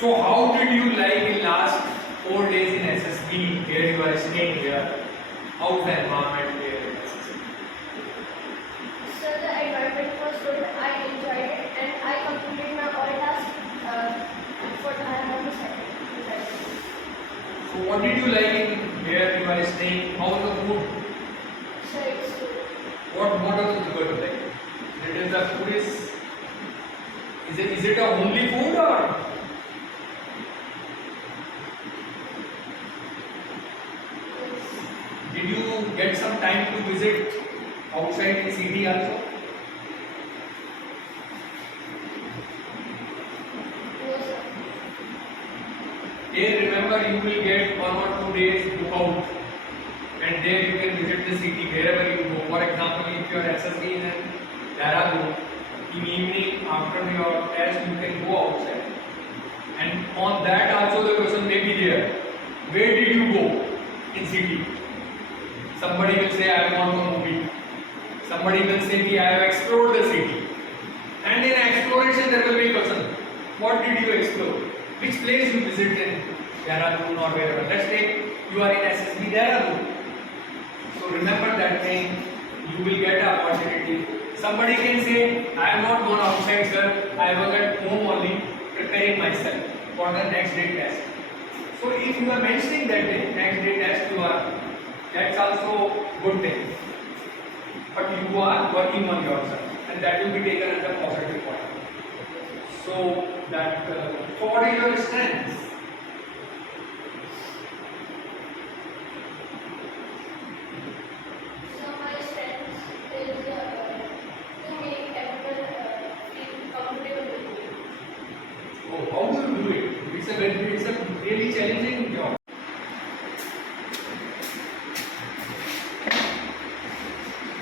So how did you like in last 4 days in SSB? Here you are staying here. How's the environment here in SSB? So the environment was good. I enjoyed it and I completed my all tasks for I have decided. So what did you like in where you are staying? How's the food? So it's good. What else is good like? It is the food is it a homely food or? Did you get some time to visit outside in city also? Yes, sir. Here remember you will get 1 or 2 days book out and there you can visit the city wherever you go. For example, if you are SSB in Dehradun, in evening after your test you can go outside. And on that also the question may be there. Where did you go in city? Somebody will say I have gone for movie. Somebody will say I have explored the city. And in exploration there will be a question. What did you explore? Which place you visit in Dehradun or wherever? Let's say you are in SSB Dehradun. So remember that thing. You will get an opportunity. Somebody can say I have not gone outside, sir. I was at home only preparing myself for the next day test. So if you are mentioning that day, next day test you are, that's also good thing. But you are working on yourself and that will be taken as a positive point. So that so what is your strength? So my strength is to make everyone feel comfortable with me. Oh, how do you do it? It's a really challenging job.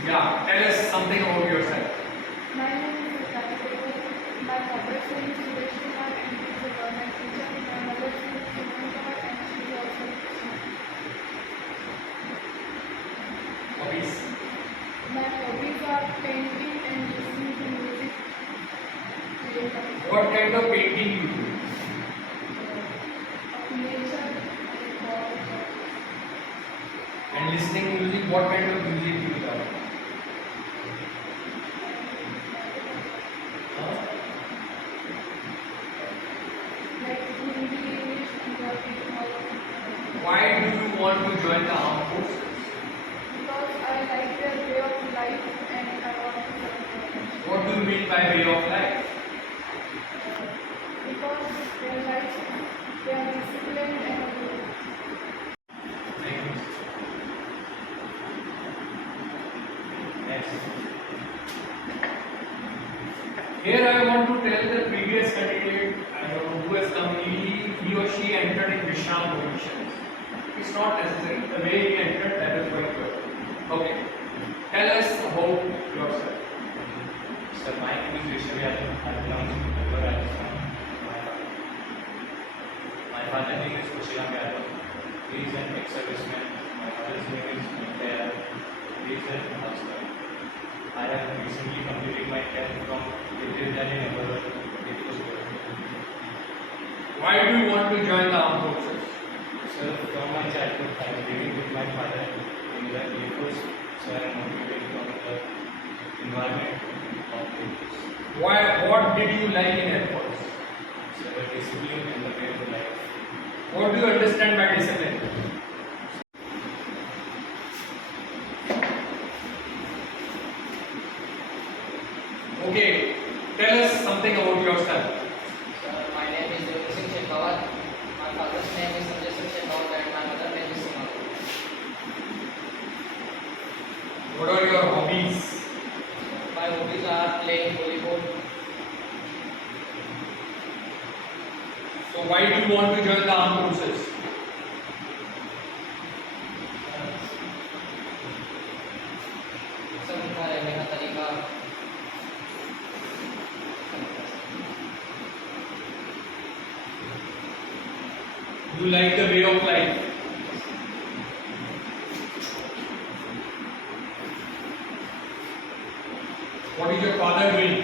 Yeah, tell us something about yourself. My name is Jaipur. My father's name is Shekhawat and he is a government teacher. My mother's name is Shekhawat and she is also a teacher. Hobbies. My hobbies are painting and listening to music. What kind of painting you do? Nature and God. And listening music, what kind of music you love? Huh? Like Hindi, English, Punjabi, all of it. Why do you want to join the armed forces? Because I like their way of life and I want to serve them. What do you mean by way of life? Because their life, they are disciplined and good. Thank you. Next. Here I want to tell the previous candidate, I don't know who has come, he or she entered in Vishram positions. It's not necessary. The way he entered, that is quite good. Okay. Tell us about yourself. Sir, my name is Shekhawat. I belong to Jaipur, Rajasthan. My father name is Shekhawat. He is an ex-serviceman. My mother's name is NDA. He is an housewife. I have recently completed my 10th from Jaipur. Why do you want to join the armed forces? Sir, from my childhood, I was living with my father in the Airforce, so I am motivated from the environment of Airforce. What did you like in Airforce? So the discipline and the way of life. What do you understand by discipline? Okay, tell us something about yourself. My name is Shekhawat. My father's name is Shekhawat and my mother's name is Sainik. What are your hobbies? My hobbies are playing volleyball. So why do you want to join the armed forces? सबका है मेरा तरीका You like the way of life. What is your father doing?